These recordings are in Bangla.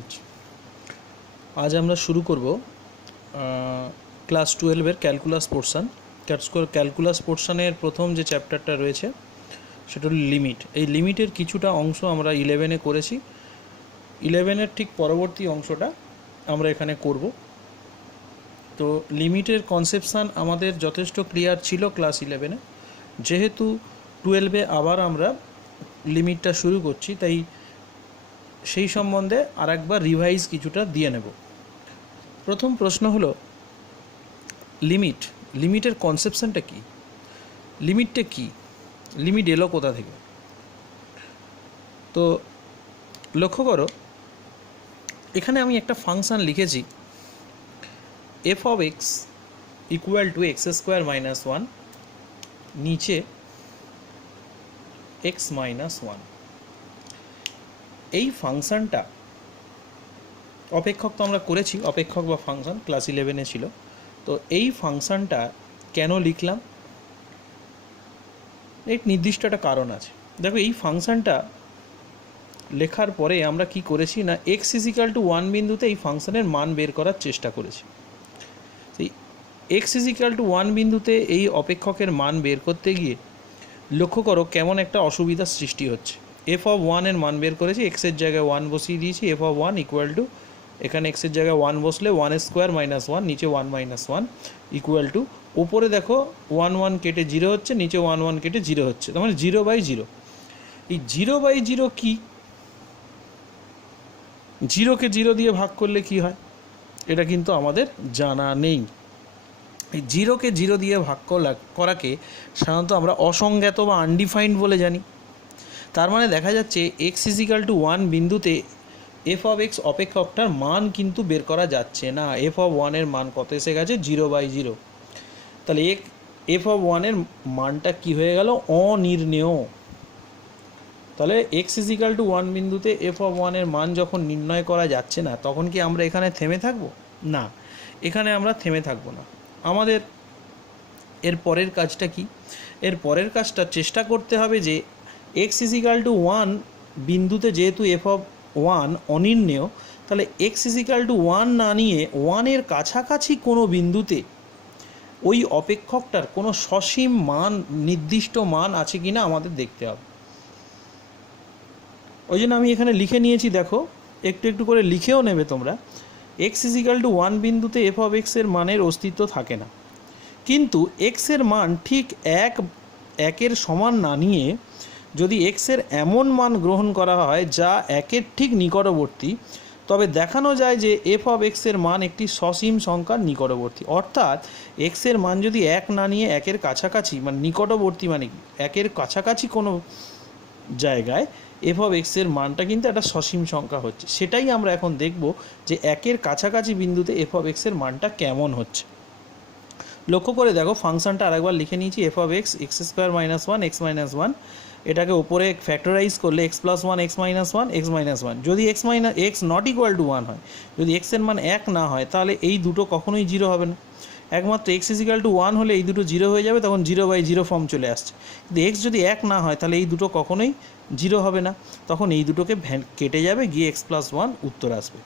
আচ্ছা, আজ আমরা শুরু করব ক্লাস 12-এর ক্যালকুলাস পোর্শন। ক্যালকুলাস পোর্শনের প্রথম যে চ্যাপ্টারটা রয়েছে সেটা হল লিমিট। এই লিমিটের কিছুটা অংশ আমরা 11-এ করেছি, 11-এর ঠিক পরবর্তী অংশটা আমরা এখানে করব। তো লিমিটের কনসেপশান আমাদের যথেষ্ট ক্লিয়ার ছিল ক্লাস 11-এ, যেহেতু 12-এ আবার আমরা লিমিটটা শুরু করছি, তাই সেই সম্বন্ধে আরেকবার রিভাইজ কিছুটা দিয়ে নেব। প্রথম প্রশ্ন হলো লিমিটের কনসেপশনটা কি, লিমিটটা কি, লিমিট এলো কোথা থেকে। তো লক্ষ্য করো, এখানে আমি একটা ফাংশান লিখেছি F of x equal two x square minus one, নিচে এক্স মাইনাস ওয়ান। এই ফাংশানটা অপেক্ষক তো আমরা করেছি, অপেক্ষক বা ফাংশন ক্লাস 11-এ ছিল। তো এই ফাংশানটা কেন লিখলাম, এক নির্দিষ্ট একটা কারণ আছে। দেখো, এই ফাংশানটা লেখার পরে আমরা কি করেছি না, এক্স ইজিক্যাল টু ওয়ান বিন্দুতে এই ফাংশনের মান বের করার চেষ্টা করেছি। এই এক্স ইজিক্যাল টু ওয়ান বিন্দুতে এই অপেক্ষকের মান বের করতে গিয়ে লক্ষ্য করো কেমন একটা অসুবিধার সৃষ্টি হচ্ছে। এফ অফ ওয়ানের মান বের করেছি, এক্সের জায়গায় ওয়ান বসিয়ে দিয়েছি, F of one equal to, এখানে এক্সের জায়গায় ওয়ান বসলে ওয়ান স্কোয়ার মাইনাস ওয়ান, নিচে one minus one equal to, ওপরে দেখো ওয়ান ওয়ান কেটে জিরো হচ্ছে, নিচে ওয়ান ওয়ান কেটে জিরো হচ্ছে, তার মানে জিরো বাই জিরো। এই জিরো বাই জিরো কি, জিরোকে জিরো দিয়ে ভাগ করলে কি হয় এটা কিন্তু আমাদের জানা নেই। এই জিরোকে জিরো দিয়ে ভাগ করাকে সাধারণত আমরা অসংজ্ঞাত বা আনডিফাইন্ড বলে জানি। তার মানে দেখা যাচ্ছে এক্স ইজিক্যাল টু ওয়ান বিন্দুতে এফ অফ এক্স অপেক্ষকটার মান কিন্তু বের করা যাচ্ছে না। এফ অফ ওয়ানের মান কত এসে গেছে, জিরো বাই জিরো। তাহলে এফ অফ ওয়ানের মানটা কি হয়ে গেল, অনির্ণেয়। তাহলে এক্স ইজিক্যাল টু ওয়ান বিন্দুতে এফ অফ ওয়ানের মান যখন নির্ণয় করা যাচ্ছে না, তখন কি আমরা এখানে থেমে থাকবো? না, এখানে আমরা থেমে থাকবো না। আমাদের এর পরের কাজটা কি, এর পরের কাজটা চেষ্টা করতে হবে যে এক্স ইজিক্যাল টু ওয়ান বিন্দুতে যেহেতু এফ অফ ওয়ান অনির্ণেয়, তাহলে এক্স ইজিক্যাল টু ওয়ান না নিয়ে ওয়ানের কাছাকাছি কোনো বিন্দুতে ওই অপেক্ষকটার কোনো সসীম মান, নির্দিষ্ট মান আছে কি না আমাদের দেখতে হবে। ওই জন্য আমি এখানে লিখে নিয়েছি, দেখো একটু একটু করে লিখেও নেবে তোমরা। এক্স ইজিক্যাল টু ওয়ান বিন্দুতে এফ অফ এক্সের মানের অস্তিত্ব থাকে না, কিন্তু এক্সের মান ঠিক একের সমান না নিয়ে যদি এক্সের এমন মান গ্রহণ করা হয় যা একের ঠিক নিকটবর্তী, তবে দেখানো যায় যে এফ অফ এক্সের মান একটি সসীম সংখ্যার নিকটবর্তী। অর্থাৎ এক্সের মান যদি এক না নিয়ে একের কাছাকাছি, মানে নিকটবর্তী মানে কি, একের কাছাকাছি কোনো জায়গায় এফ অফ এক্সের মানটা কিন্তু একটা সসীম সংখ্যা হচ্ছে। সেটাই আমরা এখন দেখব যে একের কাছাকাছি বিন্দুতে এফ অফ এক্সের মানটা কেমন হচ্ছে। লক্ষ্য করে দেখো, ফাংশনটা আরেকবার লিখে নিয়েছি, F of x x square minus one x minus one, এটাকে ওপরে ফ্যাক্টরাইজ করলে x plus one x minus one x minus one. যদি x not equal to one হয়, যদি এক্সের মান এক না হয়, তাহলে এই দুটো কখনোই জিরো হবে না। একমাত্র এক্স ইজিক্যাল টু ওয়ান হলে এই দুটো জিরো হয়ে যাবে, তখন জিরো বাই জিরো ফর্ম চলে আসছে। কিন্তু এক্স যদি এক না হয়, তাহলে এই দুটো কখনোই জিরো হবে না, তখন এই দুটোকে কেটে যাবে, গিয়ে এক্স প্লাস ওয়ান উত্তর আসবে।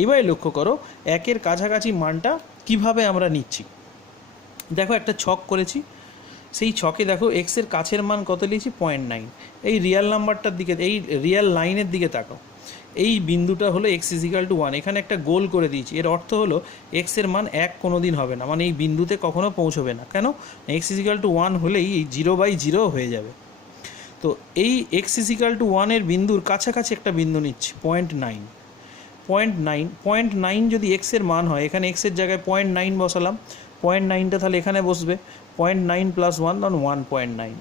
এইবারে লক্ষ্য করো একের কাছাকাছি মানটা কিভাবে আমরা নিচ্ছি। দেখো একটা ছক করেছি, সেই ছকে দেখো এক্সের কাছের মান কত লিখেছি, 0.9। এই রিয়াল নাম্বারটার দিকে, এই রিয়াল লাইনের দিকে তাকাও। এই বিন্দুটা হলো এক্স ইজিক্যাল টু ওয়ান, এখানে একটা গোল করে দিয়েছি। এর অর্থ হলো এক্সের মান এক কোনো দিন হবে না, মানে এই বিন্দুতে কখনো পৌঁছবে না। কেন? এক্স ইজিক্যাল টু ওয়ান হলেই এই জিরো বাই জিরো হয়ে যাবে। তো এই এক্স ইজিক্যাল টু ওয়ানের বিন্দুর কাছাকাছি একটা বিন্দু নিচ্ছি, 0.9। 0.9 যদি এক্সের মান হয়, এখানে এক্সের জায়গায় 0.9 বসালাম, 0.9টা তাহলে এখানে বসবে, 0.9 প্লাস ওয়ান, তখন 1.9।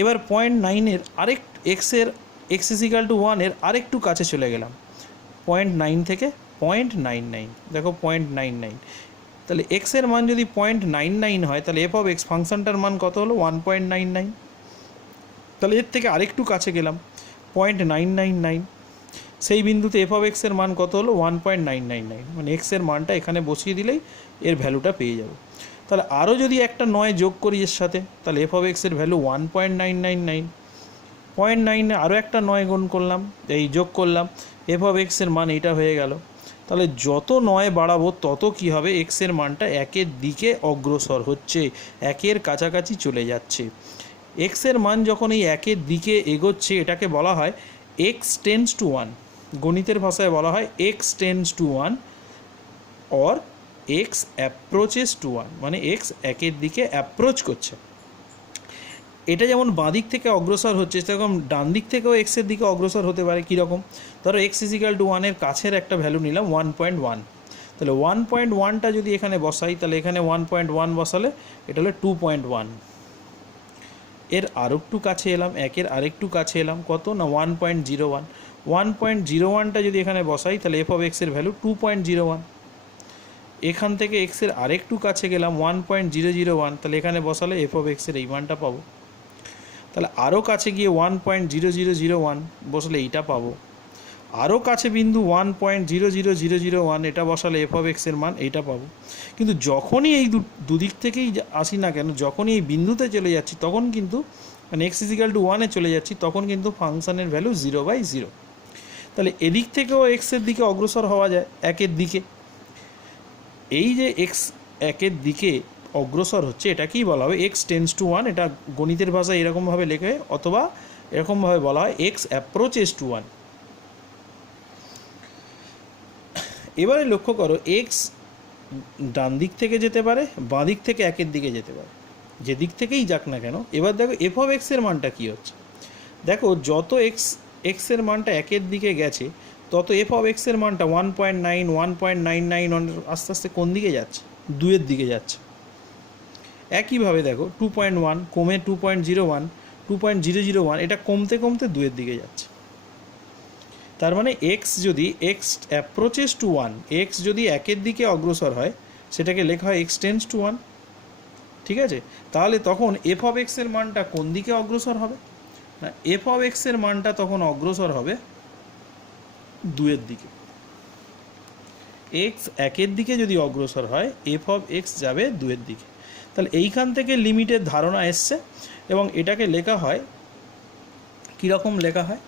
এবার 0.9-এর আরেক এক্স ইজিক্যাল টু ওয়ানের আরেকটু কাছে চলে গেলাম, 0.9 থেকে 0.99, দেখো 0.99। তাহলে এক্সের মান যদি 0.99 হয়, তাহলে এফ অফ এক্স ফাংশনটার মান কত হলো, 1.99। তাহলে এর থেকে আরেকটু কাছে গেলাম, 0.999। সেই বিন্দুতে এফ অফ এক্সের মান কত হলো, 1.999, মানে এক্সের মানটা এখানে বসিয়ে দিলেই এর ভ্যালুটা পেয়ে যাবো। তাহলে আরও যদি একটা 9 যোগ করি এর সাথে, তাহলে এফ অফ এক্সের ভ্যালু 1.999। 0.9 আরও একটা 9 গুণ করলাম, এই যোগ করলাম, এফ অফ এক্সের মান এইটা হয়ে গেল। তাহলে যত নয় বাড়াবো তত কি হবে, এক্সের মানটা একের দিকে অগ্রসর হচ্ছে, একের কাছাকাছি চলে যাচ্ছে। এক্সের মান যখন এই একের দিকে এগোচ্ছে এটাকে বলা হয় এক্স টেন্স টু ওয়ান। গণিতের ভাষায় বলা হয় x tends to one or x approaches to one, মানে এক্স একের দিকে অ্যাপ্রোচ করছে। এটা যেমন বাঁ দিক থেকে অগ্রসর হচ্ছে সেরকম ডান দিক থেকেও এক্সের দিকে অগ্রসর হতে পারে। কীরকম, ধরো এক্স ইজিক্যাল টু ওয়ানের কাছের একটা ভ্যালু নিলাম 1.1, তাহলে 1.1টা যদি এখানে বসাই তাহলে এখানে 1.1 বসালে এটা হলো 2.1। এর আরেকটু কাছে এলাম, একের আরেকটু কাছে এলাম, কত না 1.01। 1.01টা যদি এখানে বসাই তাহলে এফ অফ এক্সের ভ্যালু 2.01। এখান থেকে এক্সের আরেকটু কাছে গেলাম 1.001, তাহলে এখানে বসালে এফ অফ এক্সের এই মানটা পাবো। তাহলে আরও কাছে গিয়ে 1.0001 বসলে এইটা পাবো। আরও কাছে বিন্দু 1.00001 এটা বসালে এফ অফ এক্সের মান এইটা পাবো। কিন্তু যখনই এই দুদিক থেকেই আসি না কেন, যখনই এই বিন্দুতে চলে যাচ্ছি তখন কিন্তু, মানে এক্স ইজিক্যাল টু 1-এ চলে যাচ্ছি তখন কিন্তু ফাংশানের ভ্যালু 0/0। তাহলে এদিক থেকেও এক্সের দিকে অগ্রসর হওয়া যায় একের দিকে। এই যে এক্স একের দিকে অগ্রসর হচ্ছে এটাকেই বলা হবে এক্স টেন্স টু ওয়ান। এটা গণিতের ভাষায় এরকমভাবে লেখে, অথবা এরকমভাবে বলা হয় এক্স অ্যাপ্রোচেস টু ওয়ান। এবারে লক্ষ্য করো, এক্স ডান দিক থেকে যেতে পারে, বাঁ দিক থেকে একের দিকে যেতে পারে, যে দিক থেকেই যাক না কেন। এবার দেখো এফ অফ এক্সের মানটা কী হচ্ছে। দেখো যত এক্সের মানটা একের দিকে গেছে তত এফ অফ এক্সের মানটা 1.9, 1.99 আস্তে আস্তে কোন দিকে যাচ্ছে, 2-এর দিকে যাচ্ছে। একইভাবে দেখো 2.1 কমে 2.01, 2.001, এটা কমতে কমতে 2-এর দিকে যাচ্ছে। তার মানে এক্স যদি x approaches to one, x যদি একের দিকে অগ্রসর হয় সেটাকে লেখা হয় এক্স টেন্স টু ওয়ান। ঠিক আছে, তাহলে তখন এফ অফ এক্সের মানটা কোন দিকে অগ্রসর হবে না, এফ অফ এক্সের মানটা তখন অগ্রসর হবে 2-এর দিকে। এক্স একের দিকে যদি অগ্রসর হয় এফ অফ এক্স যাবে 2-এর দিকে। তাহলে এইখান থেকে লিমিটের ধারণা এসছে, এবং এটাকে লেখা হয় কীরকম লেখা হয়,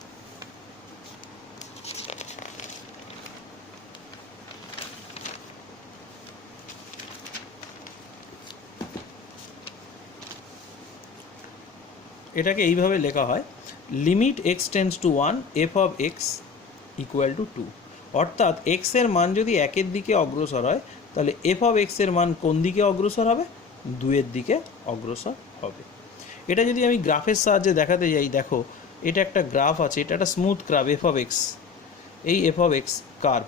এটাকে এইভাবে লেখা হয় limit x tends to one F of x equal two 2। অর্থাৎ এক্সের মান যদি একের দিকে অগ্রসর হয় তাহলে এফ অফ এক্সের মান কোন দিকে অগ্রসর হবে, 2-এর দিকে অগ্রসর হবে। এটা যদি আমি গ্রাফের সাহায্যে দেখাতে যাই, দেখো এটা একটা গ্রাফ আছে, এটা একটা smooth graph F of x. এই এফ অফ এক্স কার্ভ,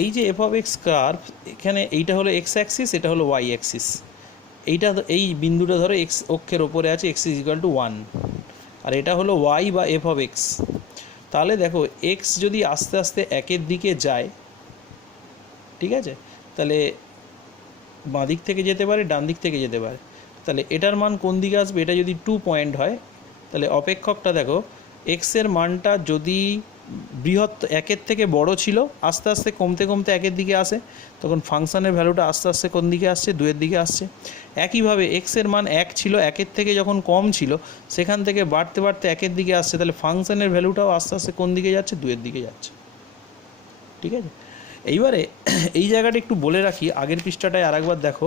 এই যে এফ অফ এক্স কার্ভ, এখানে এইটা হলো এক্স অ্যাক্সিস, এটা হলো ওয়াই অ্যাক্সিস। এইটা এই বিন্দুটা ধরো এক্স অক্ষের ওপরে আছে, এক্স ইজ ইকুয়াল টু 1, আর এটা হলো ওয়াই বা এফ অফ এক্স। তাহলে দেখো এক্স যদি আস্তে আস্তে একের দিকে যায়, ঠিক আছে, তাহলে বাঁ দিক থেকে যেতে পারে, ডান দিক থেকে যেতে পারে। তাহলে এটার মান কোন দিকে আসবে, এটা যদি 2 পয়েন্ট হয় তাহলে অপেক্ষকটা দেখো এক্সের মানটা যদি বৃহৎ একের থেকে বড় ছিল, আস্তে আস্তে কমতে কমতে একের দিকে আসে, তখন ফাংশানের ভ্যালুটা আস্তে আস্তে কোন দিকে আসছে, 2-এর দিকে আসছে। একইভাবে এক্সের মান 1 ছিল, একের থেকে যখন কম ছিল সেখান থেকে বাড়তে বাড়তে একের দিকে আসছে, তাহলে ফাংশানের ভ্যালুটাও আস্তে আস্তে কোন দিকে যাচ্ছে, 2-এর দিকে যাচ্ছে। ঠিক আছে, এইবারে এই জায়গাটা একটু বলে রাখি, আগের পৃষ্ঠাটায় আরেকবার দেখো।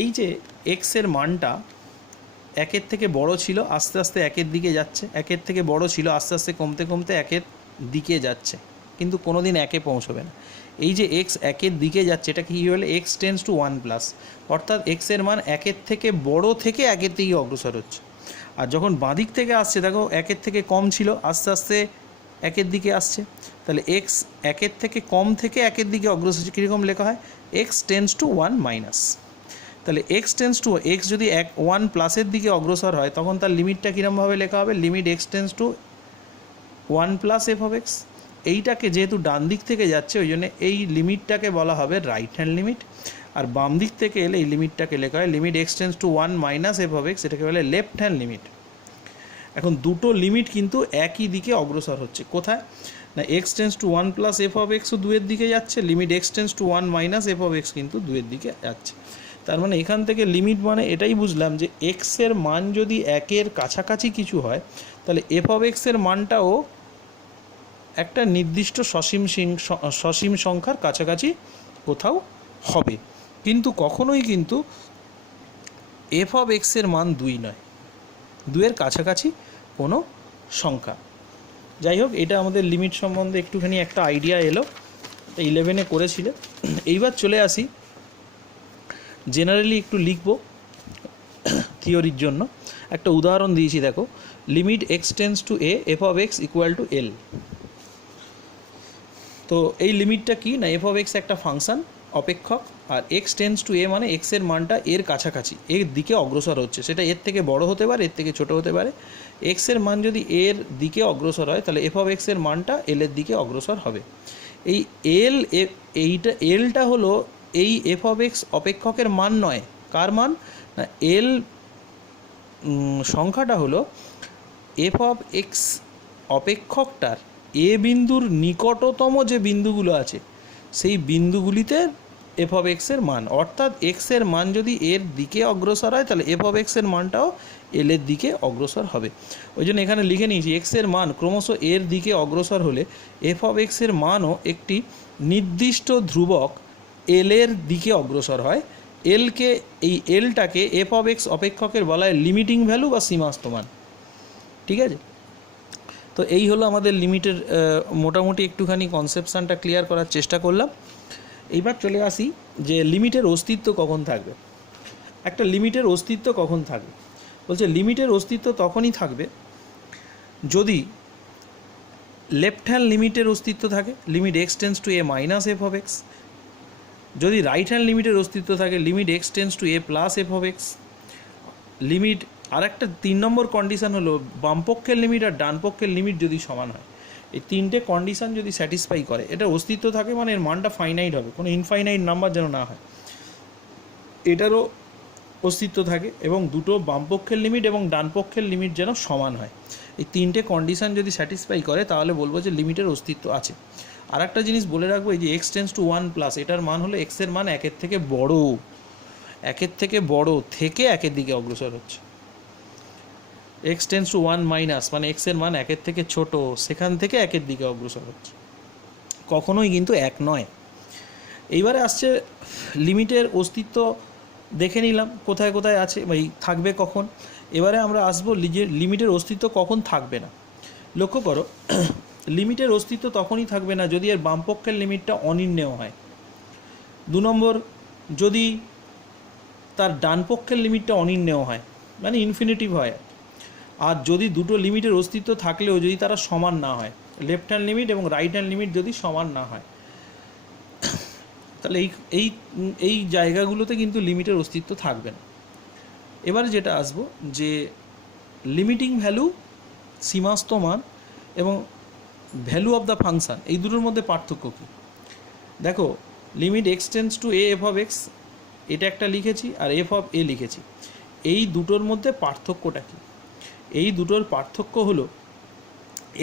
এই যে এক্সের মানটা একের থেকে বড় ছিল, আস্তে আস্তে একের দিকে যাচ্ছে, একের থেকে বড় ছিল, আস্তে আস্তে কমতে কমতে একের দিকে যাচ্ছে, কিন্তু কোনো দিন একে পৌঁছবে না। এই যে এক্স একের দিকে যাচ্ছে এটা কী হলে এক্স টেন্স টু 1+, অর্থাৎ এক্সের মান একের থেকে বড় থেকে একের দিকে অগ্রসর হচ্ছে। আর যখন বাঁদিক থেকে আসছে দেখো একের থেকে কম ছিল, আস্তে আস্তে একের দিকে আসছে, তাহলে এক্স একের থেকে কম থেকে একের দিকে অগ্রসর হচ্ছে। কীরকম লেখা হয়, এক্স টেন্স টু 1-। তাহলে এক্স টেন্স টু এক্স যদি 1+-এর দিকে অগ্রসর হয় তখন তার লিমিটটা কীরকমভাবে লেখা হবে, limit x tends to 1+ F of x. এইটাকে যেহেতু ডান দিক থেকে যাচ্ছে ওই জন্য এই লিমিটটাকে বলা হবে রাইট হ্যান্ড লিমিট, আর বাম দিক থেকে এলে এই লিমিটটাকে লেখা হয় limit x tends to 1- F of x, এটাকে বলে লেফট হ্যান্ড লিমিট। এখন দুটো লিমিট কিন্তু একই দিকে অগ্রসর হচ্ছে, কোথায় না x tends to 1+ F of এক্সও 2-এর দিকে যাচ্ছে, limit x tends to 1- F of x কিন্তু 2-এর দিকে যাচ্ছে। তার মানে এখান থেকে লিমিট মানে এটাই বুঝলাম যে এক্সের মান যদি একের কাছাকাছি কিছু হয় তাহলে এফ অফ এক্সের মানটাও একটা নির্দিষ্ট সসীম সংখ্যার কাছাকাছি কোথাও হবে, কিন্তু কখনোই কিন্তু এফ অফ এক্সের মান 2 নয়, 2-এর কাছাকাছি কোনো সংখ্যা। যাই হোক, এটা আমাদের লিমিট সম্বন্ধে একটুখানি একটা আইডিয়া এলো, 11-এ করেছিলে। এইবার চলে আসি, জেনারেলি একটু লিখব থিওরির জন্য। একটা উদাহরণ দিয়েছি, দেখো, limit x tends to a F of x equal to L. তো এই লিমিটটা কি না, এফ অফ এক্স একটা ফাংশান অপেক্ষক, আর এক্স টেন্স টু এ মানে এক্সের মানটা এর কাছাকাছি, এর দিকে অগ্রসর হচ্ছে। সেটা এর থেকে বড় হতে পারে, এর থেকে ছোট হতে পারে। এক্সের মান যদি এর দিকে অগ্রসর হয় তাহলে এফ অফ এক্সের মানটা এলের দিকে অগ্রসর হবে। এই এলটা হলো এই এফ অফ এক্স অপেক্ষকের মান নয়। কার মান না, এল সংখ্যাটা হলো এফ অফ এক্স অপেক্ষকটার এ বিন্দুর নিকটতম যে বিন্দুগুলো আছে সেই বিন্দুগুলিতে এফ অফ এক্সের মান, অর্থাৎ এক্সের মান যদি এর দিকে অগ্রসর হয় তাহলে এফ অফ এক্সের মানটাও এলের দিকে অগ্রসর হবে। ওই জন্য এখানে লিখে নিয়েছি এক্সের মান ক্রমশ এর দিকে অগ্রসর হলে এফ অফ এক্সের মানও একটি নির্দিষ্ট ধ্রুবক এলের দিকে অগ্রসর হয়। এই এলটাকে এফ অফ এক্স অপেক্ষকের বলা হয় লিমিটিং ভ্যালু বা সীমাস্ত মান। ঠিক আছে, তো এই হলো আমাদের লিমিটের মোটামুটি একটুখানি কনসেপশানটা ক্লিয়ার করার চেষ্টা করলাম। এইবার চলে আসি যে লিমিটের অস্তিত্ব কখন থাকবে। একটা লিমিটের অস্তিত্ব কখন থাকবে বলছে, লিমিটের অস্তিত্ব তখনই থাকবে যদি লেফট হ্যান্ড লিমিটের অস্তিত্ব থাকে, limit x tends to a minus F of x. যদি রাইট হ্যান্ড লিমিটের অস্তিত্ব থাকে, limit x tends to a plus F of x. Limit আর একটা 3 নম্বর কন্ডিশান হলো বামপক্ষের লিমিট আর ডানপক্ষের লিমিট যদি সমান হয়। এই 3টে কন্ডিশান যদি স্যাটিসফাই করে, এটা অস্তিত্ব থাকে মানে এর মানটা ফাইনাইট হবে, কোনো ইনফাইনাইট নাম্বার যেন না হয়, এটারও অস্তিত্ব থাকে। এবং দুটো বামপক্ষের লিমিট এবং ডানপক্ষের লিমিট যেন সমান হয়। এই 3টে কন্ডিশান যদি স্যাটিসফাই করে তাহলে বলবো যে লিমিটের অস্তিত্ব আছে। আর একটা জিনিস বলে রাখবো, এই যে এক্স টেন্স টু 1 প্লাস, এটার মান হলো এক্সের মান একের থেকে বড়, একের থেকে বড় থেকে একের দিকে অগ্রসর হচ্ছে। এক্স টেন্স টু 1 মাইনাস মানে এক্সের মান একের থেকে ছোট, সেখান থেকে একের দিকে অগ্রসর হচ্ছে, কখনোই কিন্তু এক নয়। এইবারে আসছে লিমিটের অস্তিত্ব দেখে নিলাম কোথায় কোথায় আছে বা থাকবে কখন। এবারে আমরা আসবো লিমিটের অস্তিত্ব কখন থাকবে না। লক্ষ্য করো, লিমিটের অস্তিত্ব তখনই থাকবে না যদি এর বামপক্ষের লিমিটটা অনির্ণেয় হয়। 2 নম্বর, যদি তার ডানপক্ষের লিমিটটা অনির্ণেয় হয় মানে ইনফিনিটিভ হয়। আর যদি দুটো লিমিটের অস্তিত্ব থাকলেও যদি তারা সমান না হয়, লেফট হ্যান্ড লিমিট এবং রাইট হ্যান্ড লিমিট যদি সমান না হয়, তাহলে এই জায়গাগুলোতে কিন্তু লিমিটের অস্তিত্ব থাকবে না। এবারে যেটা আসবো যে লিমিটিং ভ্যালু, সীমাস্ত মান এবং ভ্যালু অফ দ্য ফাংশান, এই দুটোর মধ্যে পার্থক্য কী। দেখো, limit x tends to a F of x এটা একটা লিখেছি, আর এফ অফ এ লিখেছি। এই দুটোর মধ্যে পার্থক্যটা কী? এই দুটোর পার্থক্য হলো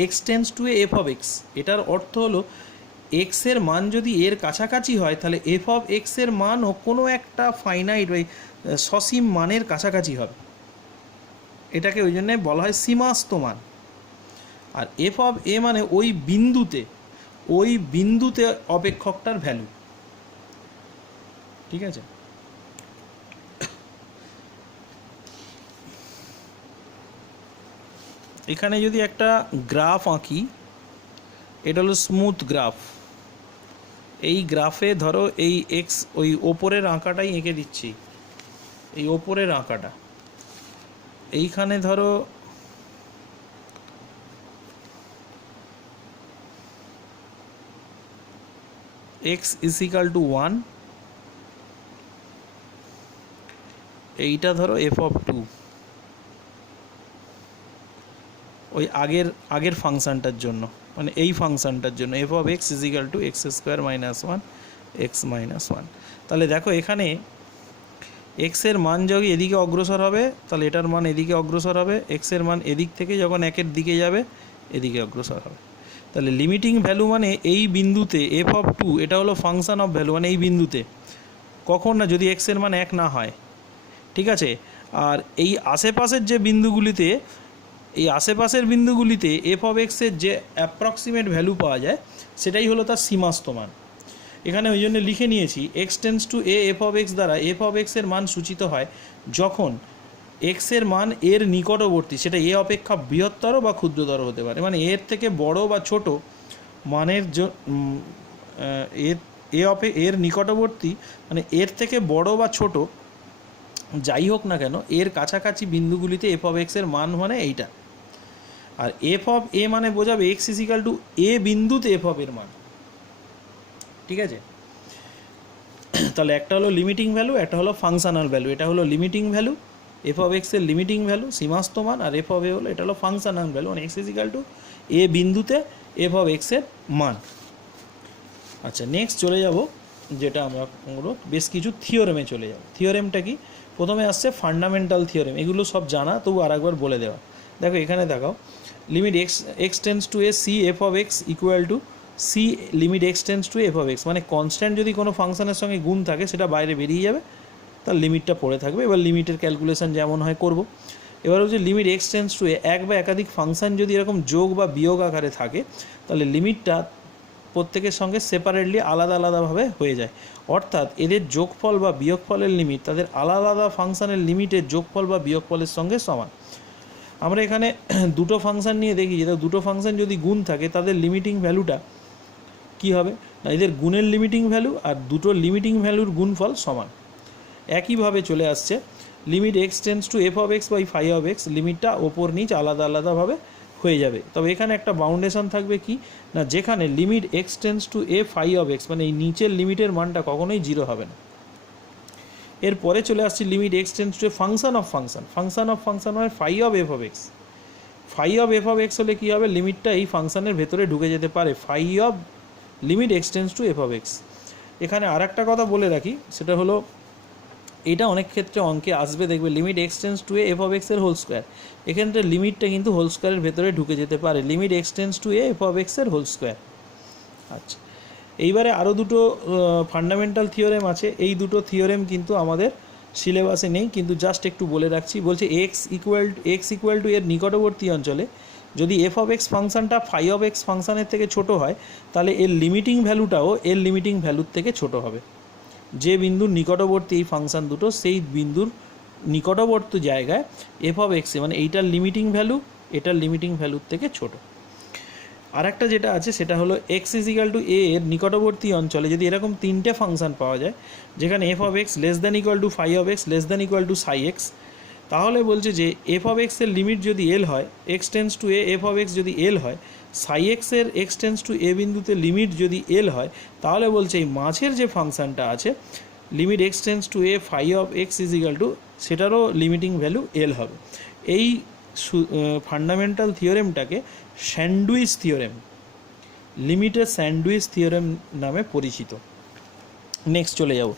x tends to a F of x, এটার অর্থ হলো এক্সের মান যদি এর কাছাকাছি হয় তাহলে এফ অফ এক্সের মানও কোনো একটা ফাইনাইট ওই সসীম মানের কাছাকাছি হবে। এটাকে ওই জন্যে বলা হয় সীমাস্ত মান। আর এফ অফ এ মানে ওই বিন্দুতে অপেক্ষকটার ভ্যালু। ঠিক আছে, এখানে যদি একটা গ্রাফ আঁকি, এটা হলো স্মুথ গ্রাফ। এই গ্রাফে ধরো এই এক্স ওই ওপরের আঁকাটাই এঁকে দিচ্ছি, এই ওপরের আঁকাটা। এইখানে ধরো এক্স ইজিক্যাল টু 1, এইটা ধরো এফ অফ 2, ওই আগের ফাংশানটার জন্য, মানে এই ফাংশানটার জন্য f of x is equal to x square minus 1 x minus 1। তাহলে দেখো এখানে এক্সের মান যদি এদিকে অগ্রসর হবে তাহলে এটার মান এদিকে অগ্রসর হবে, এক্সের মান এদিক থেকে যখন একের দিকে যাবে এদিকে অগ্রসর হবে। তাহলে লিমিটিং ভ্যালু মানে এই বিন্দুতে এফ অফ 2, এটা হলো ফাংশান অফ ভ্যালু, মানে এই বিন্দুতে কখন না, যদি এক্সের মান 1 না হয়, ঠিক আছে। আর এই আশেপাশের যে বিন্দুগুলিতে, এই আশেপাশের বিন্দুগুলিতে এফ অফ এক্সের যে অ্যাপ্রক্সিমেট ভ্যালু পাওয়া যায় সেটাই হলো তার সীমাস্ত মান। এখানে ওই জন্য লিখে নিয়েছি x tends to a F of x দ্বারা এফ অফ এক্সের মান সূচিত হয় যখন এক্সের মান এর নিকটবর্তী, সেটা এ অপেক্ষা বৃহত্তর বা ক্ষুদ্রতর হতে পারে, মানে এর থেকে বড় বা ছোট মানের এর নিকটবর্তী, মানে এর থেকে বড় বা ছোট যাই হোক না কেন এর কাছাকাছি বিন্দুগুলিতে এফ অফ এক্সের মান মানে এইটা। আর এফ অফ এ মানে বোঝাবে এক্স ইজিক্যাল টু এ বিন্দুতে এফ অফ এর মান, ঠিক আছে। তাহলে একটা হলো লিমিটিং ভ্যালু, একটা হলো ফাংশনাল ভ্যালু। এটা হলো লিমিটিং ভ্যালু, এফ অফ এক্সের লিমিটিং ভ্যালু সীমাস্ত মান, আর এফ অফ এ হলো, এটা হলো ফাংশনাল ভ্যালু, মানে এক্স ইজিক্যাল টু এ বিন্দুতে এফ অফ এক্সের মান। আচ্ছা, নেক্সট চলে যাব যেটা আমরা বেশ কিছু থিওরেমে চলে যাব। থিওরেমটা কি? প্রথমে আসছে ফান্ডামেন্টাল থিওরেম, এগুলো সব জানা, তবু আরেকবার বলে দেওয়া। দেখো এখানে দেখাও, limit x tends to a c f of x equal to c limit x tends to F of x, মানে কনস্ট্যান্ট যদি কোনো ফাংশনের সঙ্গে গুণ থাকে সেটা বাইরে বেরিয়ে যাবে, তার লিমিটটা পড়ে থাকবে। এবার লিমিটের ক্যালকুলেশন যেমন হয় করব। এবার হচ্ছে লিমিট এক্স টেন্স টু এ, এক বা একাধিক ফাংশন যদি এরকম যোগ বা বিয়োগ আকারে থাকে তাহলে লিমিটটা প্রত্যেকের সঙ্গে সেপারেটলি আলাদা আলাদাভাবে হয়ে যায়, অর্থাৎ এদের যোগফল বা বিয়োগফলের লিমিট তাদের আলাদা আলাদা ফাংশনের লিমিটের যোগফল বা বিয়োগফলের সঙ্গে সমান। আমরা এখানে দুটো ফাংশন নিয়ে দেখি, যেটা দুটো ফাংশন যদি গুণ থাকে তাদের লিমিটিং ভ্যালুটা কী হবে না, এদের গুণের লিমিটিং ভ্যালু আর দুটো লিমিটিং ভ্যালুর গুণফল সমান। একইভাবে চলে আসছে limit x tends to F of x by phi of x, লিমিটটা ওপর নিচ আলাদা আলাদাভাবে হয়ে যাবে। তবে এখানে একটা বাউন্ডেশন থাকবে কি না, যেখানে limit x tends to a phi of x, মানে এই নিচের লিমিটের মানটা কখনোই 0 হবে না। এরপরে চলে আসছে limit x tends to a function of function, function of function মানে phi of F of x. Phi of F of x হলে কী হবে, লিমিটটা এই ফাংশনের ভেতরে ঢুকে যেতে পারে, phi of limit x tends to F of x. এখানে আর একটা কথা বলে রাখি, সেটা হলো এটা অনেক ক্ষেত্রে অঙ্কে আসবে, দেখবে limit x tends to a F of এক্সের হোল স্কোয়ার, এখানটা লিমিটটা কিন্তু হোল স্কোয়ারের ভেতরে ঢুকে যেতে পারে, limit x tends to a F of এক্সের হোল স্কোয়ার। আচ্ছা, এইবারে আরও দুটো ফান্ডামেন্টাল থিওরেম আছে, এই দুটো থিওরেম কিন্তু আমাদের সিলেবাসে নেই, কিন্তু জাস্ট একটু বলে রাখছি। বলছে এক্স ইকুয়াল টু এর নিকটবর্তী অঞ্চলে যদি এফ অফ এক্স ফাংশনটা ফাই অফ এক্স ফাংশনের থেকে ছোট হয় তাহলে এর লিমিটিং ভ্যালুটাও এর লিমিটিং ভ্যালুর থেকে ছোট হবে। যে বিন্দুর নিকটবর্তী এই ফাংশন দুটো, সেই বিন্দুর নিকটবর্তী জায়গায় এফ অফ এক্সে, মানে এইটার লিমিটিং ভ্যালু এটার লিমিটিং ভ্যালুর থেকে ছোট। আর একটা যেটা আছে সেটা হলো এক্স ইজিক্যাল টু এ এর নিকটবর্তী অঞ্চলে যদি এরকম তিনটে ফাংশন পাওয়া যায়, যেখানে f of x less than equal to phi of x less than equal to psi x, তাহলে বলছে যে এফ অফ এক্সের লিমিট যদি এল হয়, x tends to a F of x যদি এল হয়, সাই এক্সের এক্স টেন্স টু এ বিন্দুতে লিমিট যদি এল হয়, তাহলে বলছে এই মাঝের যে ফাংশনটা আছে limit x tends to a phi of x is equal to, সেটারও লিমিটিং ভ্যালু এল হবে। এই ফান্ডামেন্টাল থিওরেমটাকে স্যান্ডউইচ থিওরেম, লিমিটের স্যান্ডউইচ থিওরেম নামে পরিচিত। নেক্সট চলে যাব,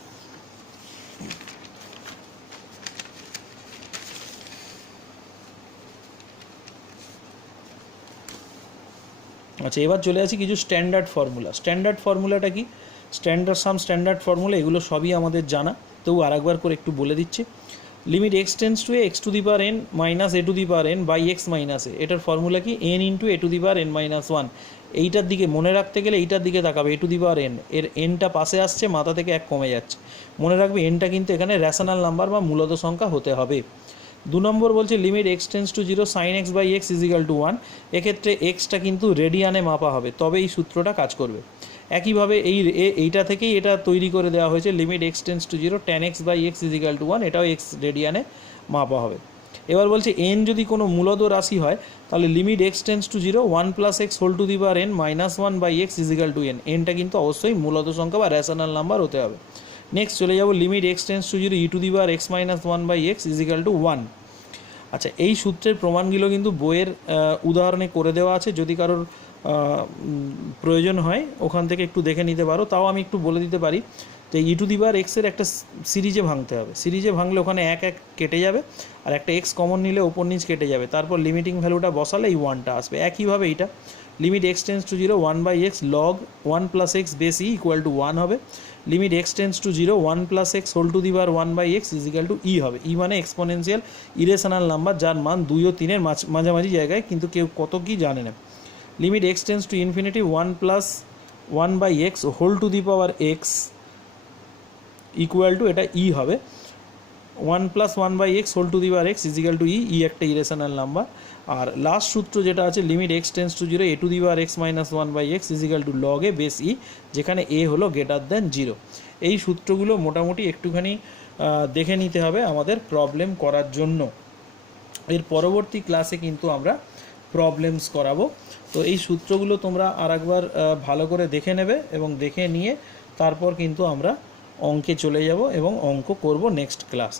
আচ্ছা এবার চলে আসি কিছু স্ট্যান্ডার্ড ফর্মুলা। স্ট্যান্ডার্ড ফর্মুলাটা কি? স্ট্যান্ডার্ড সাম, স্ট্যান্ডার্ড ফর্মুলা, এগুলো সবই আমাদের জানা, তবু আরেকবার করে একটু বলে দিচ্ছি। Limit x tends to x to the power n minus a to the power n by x minus a, এটার ফর্মুলা কি? N into a to the power n minus one. এইটার দিকে মনে রাখতে গেলে এইটার দিকে তাকাবে, এ টু দি পাওয়ার এন, এর এনটা পাশে আসছে, মাথা থেকে এক কমে যাচ্ছে, মনে রাখবে এনটা কিন্তু এখানে র্যাশনাল নাম্বার বা মূলত সংখ্যা হতে হবে। 2 নম্বর বলছে limit x tends to 0 sine x by x is equal to 1, এক্ষেত্রে এক্সটা কিন্তু রেডিয়ানে মাপা হবে, তবে এই সূত্রটা কাজ করবে। একইভাবে এইটা থেকেই এটা তৈরি করে দেওয়া হয়েছে, limit x tends to 0 tan x by x is equal to 1, এটাও এক্স রেডিয়ানে মাপা হবে। এবার বলছে এন যদি কোনো মূলদ রাশি হয় তাহলে limit x tends to 0 1 plus x whole to the power n minus 1 by x is equal to n, এনটা কিন্তু অবশ্যই মূলদ সংখ্যা বা র্যাশনাল নাম্বার হতে হবে। নেক্সট চলে যাব limit x tends to 0 e to the power x minus 1 by x is equal to 1। আচ্ছা, এই সূত্রের প্রমাণগুলো কিন্তু বইয়ের উদাহরণে করে দেওয়া আছে, যদি কারোর প্রয়োজন হয় ওখান থেকে একটু দেখে নিতে পারো। তাও আমি একটু বলে দিতে পারি যে ই টু দি পাওয়ার এক্সের একটা সিরিজে ভাঙতে হবে, সিরিজে ভাঙলে ওখানে এক এক কেটে যাবে, আর একটা এক্স কমন নিলে ওপর নিচ কেটে যাবে, তারপর লিমিটিং ভ্যালুটা বসালে এই 1টা আসবে। একইভাবে এইটা limit x tends to 0 1 by x log 1 plus x base e equal to 1 হবে, limit x tends to zero 1 plus x whole to the power 1/x is equal to e হবে। ই মানে এক্সপোনেনশিয়াল ইরেশনাল নাম্বার, যার মান 2 ও 3 এর মাঝামাঝি জায়গায়, কিন্তু কেউ কত কি জানে না। Limit x tends to infinity 1 plus 1/x whole to the power x equal to, এটা ই হবে, 1 plus 1/x whole to the power x is equal to e. E একটা ইরেশনাল নাম্বার। আর লাস্ট সূত্র যেটা আছে limit x tends to zero a to the power x minus 1/x is equal to log a base e, যেখানে এ হলো গ্রেটার দ্যান 0। এই সূত্রগুলো মোটামুটি একটুখানি দেখে নিতে হবে আমাদের প্রবলেম করার জন্য। এর পরবর্তী ক্লাসে কিন্তু আমরা প্রবলেমস করাবো। তো এই সূত্রগুলো তোমরা আরেকবার ভালো করে দেখে নেবে, এবং দেখে নিয়ে তারপর কিন্তু আমরা অঙ্কে চলে যাব এবং অঙ্ক করব নেক্সট ক্লাস।